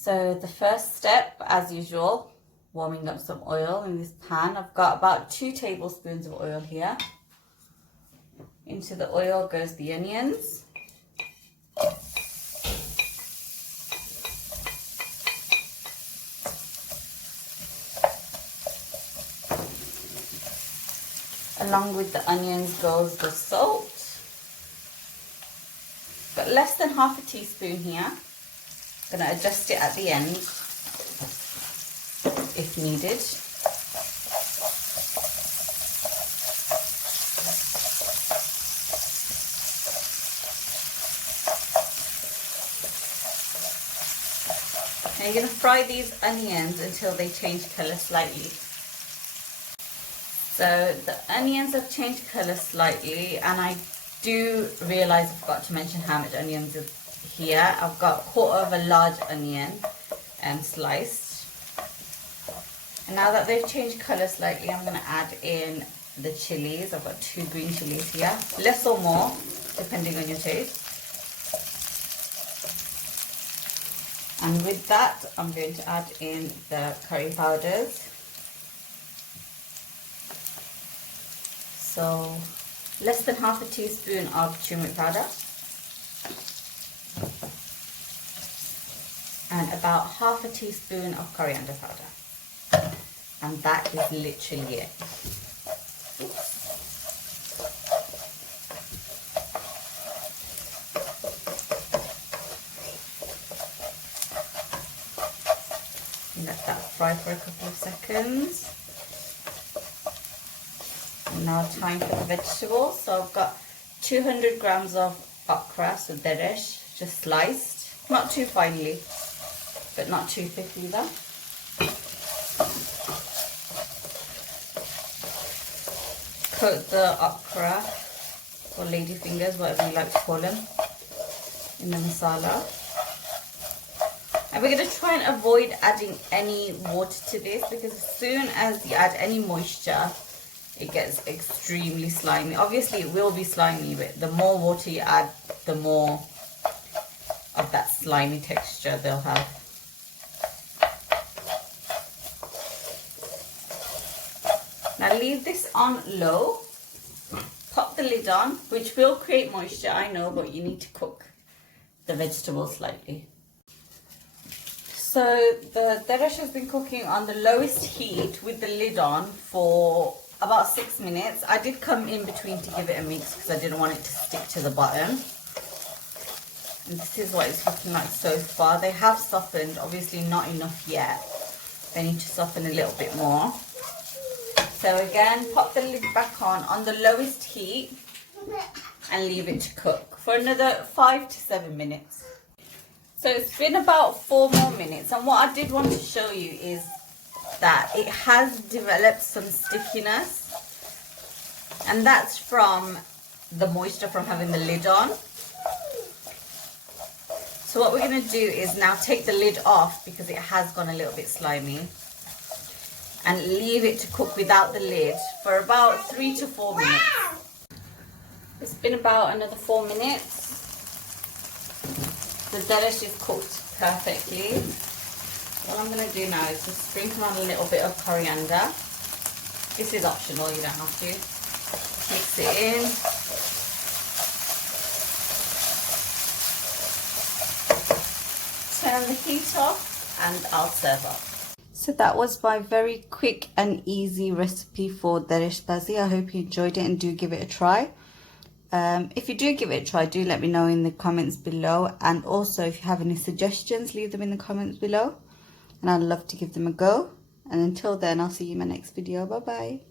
So the first step, as usual, warming up some oil in this pan. I've got about 2 tablespoons of oil here. Into the oil goes the onions. Along with the onions goes the salt. Got less than half a teaspoon here. Gonna adjust it at the end if needed. Now you're gonna fry these onions until they change color slightly. So the onions have changed color slightly, and I do realize I forgot to mention how much onions is here. I've got 1/4 of a large onion sliced. And now that they've changed color slightly, I'm going to add in the chilies. I've got 2 green chilies here, less or more depending on your taste. And with that, I'm going to add in the curry powders. So less than half a teaspoon of turmeric powder and about half a teaspoon of coriander powder, and that is literally it. Oops. Let that fry for a couple of seconds. Now time for the vegetables. So I've got 200 grams of okra, so deresh, just sliced, not too finely, but not too thick either. Coat the okra, or ladyfingers, whatever you like to call them, in the masala. And we're going to try and avoid adding any water to this, because as soon as you add any moisture, it gets extremely slimy. Obviously it will be slimy, but the more water you add, the more of that slimy texture they'll have. Now leave this on low, pop the lid on, which will create moisture, I know, but you need to cook the vegetables slightly. So the deresh has been cooking on the lowest heat with the lid on for about 6 minutes. I did come in between to give it a mix because I didn't want it to stick to the bottom. And this is what it's looking like so far. They have softened, obviously not enough yet. They need to soften a little bit more. So again, pop the lid back on the lowest heat and leave it to cook for another 5 to 7 minutes. So it's been about 4 more minutes, and what I did want to show you is that it has developed some stickiness, and that's from the moisture from having the lid on. So what we're going to do is now take the lid off, because it has gone a little bit slimy, and leave it to cook without the lid for about 3 to 4 minutes. It's been about another 4 minutes. The deresh is cooked perfectly. What I'm going to do now is just sprinkle on a little bit of coriander. This is optional, you don't have to. Mix it in. Turn the heat off and I'll serve up. So that was my very quick and easy recipe for Deresh Bazi. I hope you enjoyed it and do give it a try. If you do give it a try, do let me know in the comments below. And also, if you have any suggestions, leave them in the comments below. And I'd love to give them a go. And until then, I'll see you in my next video. Bye bye.